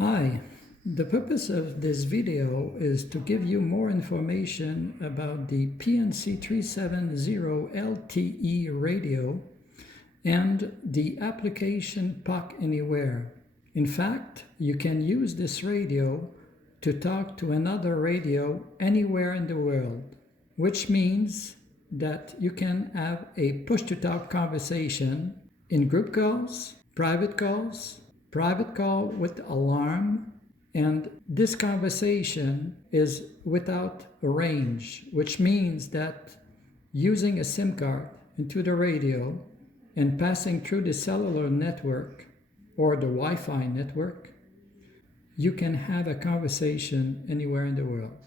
Hi, the purpose of this video is to give you more information about the PNC-370 LTE radio and the application PocAnyWhere. In fact, you can use this radio to talk to another radio anywhere in the world, which means that you can have a push-to-talk conversation in group calls, private call with alarm, and this conversation is without a range, which means that using a SIM card into the radio and passing through the cellular network or the Wi-Fi network, you can have a conversation anywhere in the world.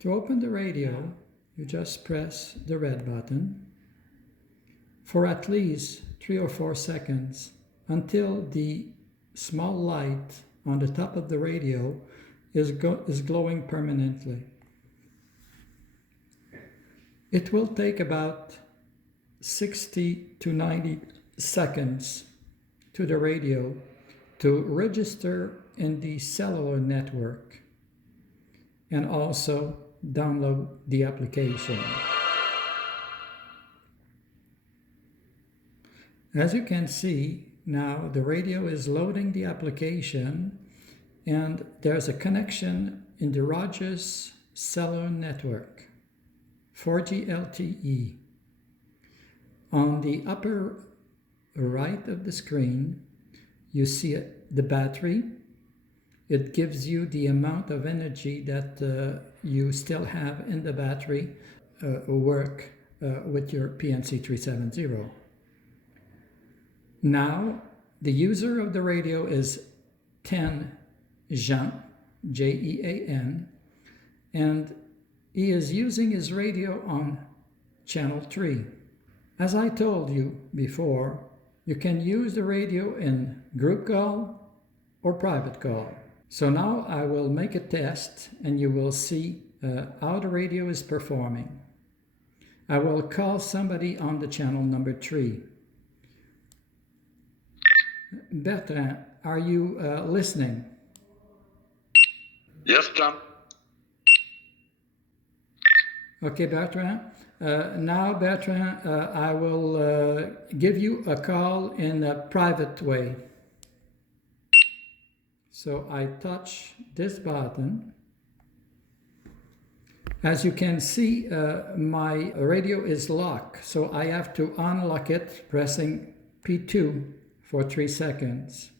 To open the radio, you just press the red button for at least 3 or 4 seconds until the small light on the top of the radio is glowing permanently. It will take about 60 to 90 seconds to the radio to register in the cellular network and also download the application. As you can see, now the radio is loading the application and there's a connection in the Rogers cellular network, 4G LTE. On the upper right of the screen, you see the battery. It gives you the amount of energy that you still have in the battery work with your PNC-370. Now, the user of the radio is Jean, Jean, and he is using his radio on channel 3. As I told you before, you can use the radio in group call or private call. So now I will make a test and you will see how the radio is performing. I will call somebody on the channel number 3. Bertrand, are you listening? Yes, John. Okay, Bertrand. Now, Bertrand, I will give you a call in a private way. So I touch this button. As you can see, my radio is locked, so I have to unlock it pressing P2 for 3 seconds.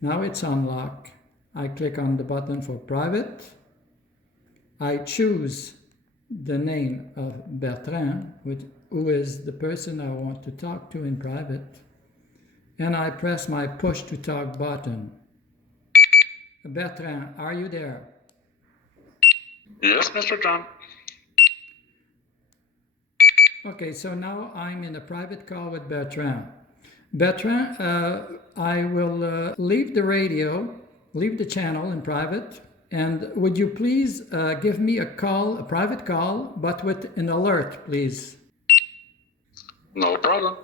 Now it's unlocked. I click on the button for private. I choose the name of Bertrand, who is the person I want to talk to in private, and I press my push to talk button. Bertrand, are you there? Yes, Mr. John. Okay, so now I'm in a private call with Bertrand. Bertrand, I will leave the radio, leave the channel in private, and would you please give me a call, a private call, but with an alert, please? No problem.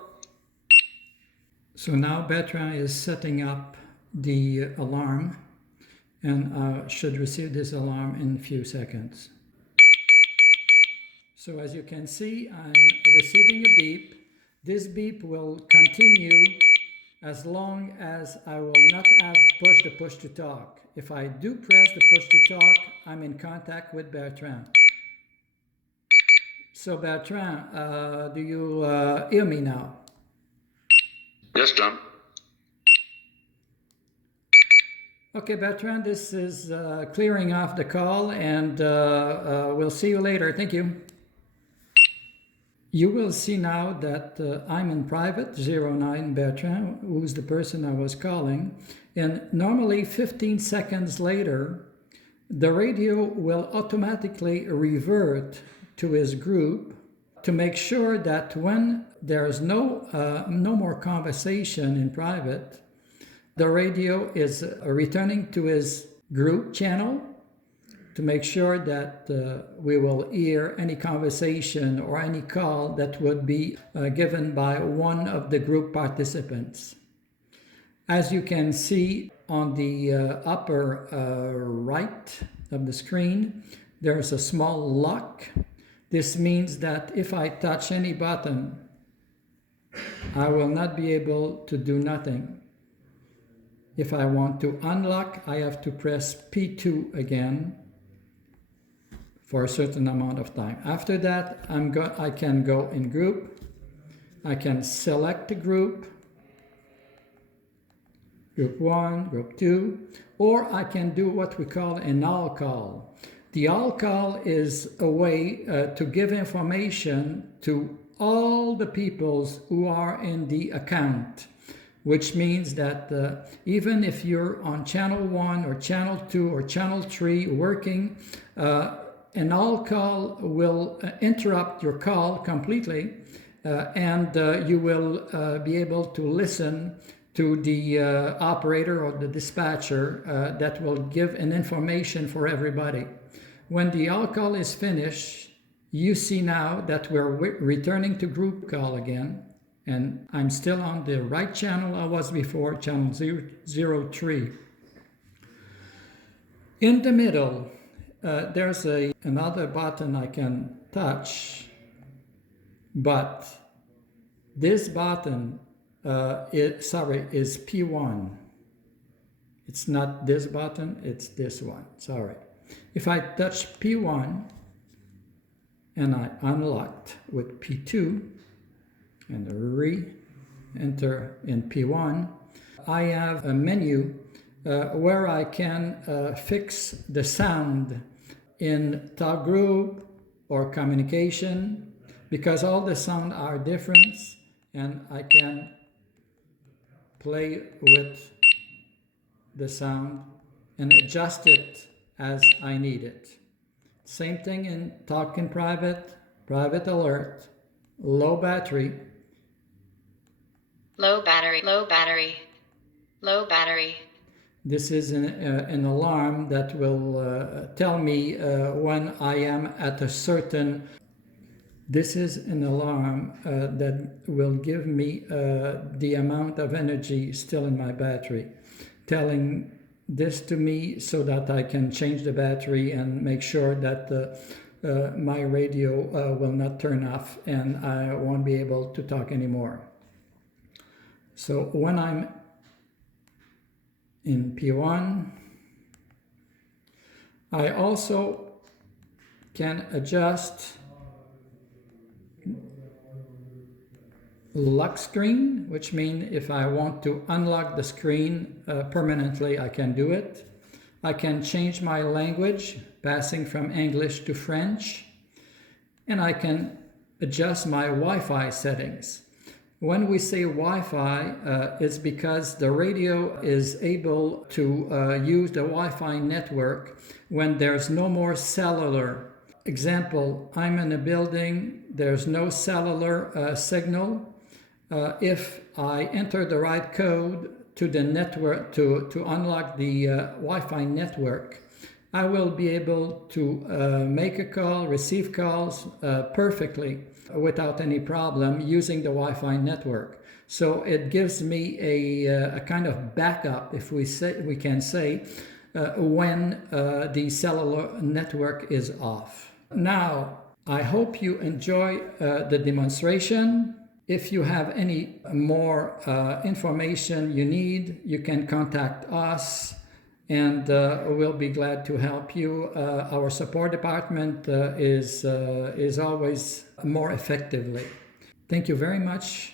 So now Bertrand is setting up the alarm and should receive this alarm in a few seconds. So as you can see, I'm receiving a beep. This beep will continue as long as I will not have pushed the push to talk. If I do press the push to talk, I'm in contact with Bertrand. So Bertrand, do you hear me now? Yes, John. Okay, Bertrand, this is clearing off the call, and we'll see you later. Thank you. You will see now that I'm in private, 09 Bertrand, who's the person I was calling, and normally 15 seconds later, the radio will automatically revert to his group to make sure that when there's no more conversation in private, the radio is returning to his group channel to make sure that we will hear any conversation or any call that would be given by one of the group participants. As you can see on the upper right of the screen, there's a small lock. This means that if I touch any button, I will not be able to do nothing. If I want to unlock, I have to press P2 again for a certain amount of time. After that, I can go in group. I can select a group, group 1, group 2, or I can do what we call an all call. The all call is a way to give information to all the peoples who are in the account, which means that even if you're on channel 1 or channel 2 or channel 3 working, an all call will interrupt your call completely, and you will be able to listen to the operator or the dispatcher that will give an information for everybody. When the all call is finished, you see now that we're returning to group call again, and I'm still on the right channel I was before, channel 03. In the middle, there's another button I can touch, but this button is P1. It's not this button, it's this one, sorry. If I touch P1 and I unlocked with P2 and re-enter in P1, I have a menu where I can fix the sound in talk group or communication, because all the sound are different, and I can play with the sound and adjust it as I need it. Same thing in talk in private, private alert, low battery. Low battery, low battery, low battery. This is an alarm that will tell me when I am at a certain. This is an alarm that will give me the amount of energy still in my battery, telling this to me so that I can change the battery and make sure that my radio will not turn off and I won't be able to talk anymore. So when I'm in P1, I also can adjust lock screen, which means if I want to unlock the screen permanently, I can do it. I can change my language, passing from English to French, and I can adjust my Wi-Fi settings. When we say Wi-Fi, it's because the radio is able to use the Wi-Fi network when there's no more cellular. Example, I'm in a building, there's no cellular signal. If I enter the right code to the network to unlock the Wi-Fi network, I will be able to make a call, receive calls perfectly without any problem using the Wi-Fi network. So it gives me a kind of backup, if we can say, when the cellular network is off. Now, I hope you enjoy the demonstration. If you have any more information you need, you can contact us, and we'll be glad to help you. Our support department is always more effectively. Thank you very much.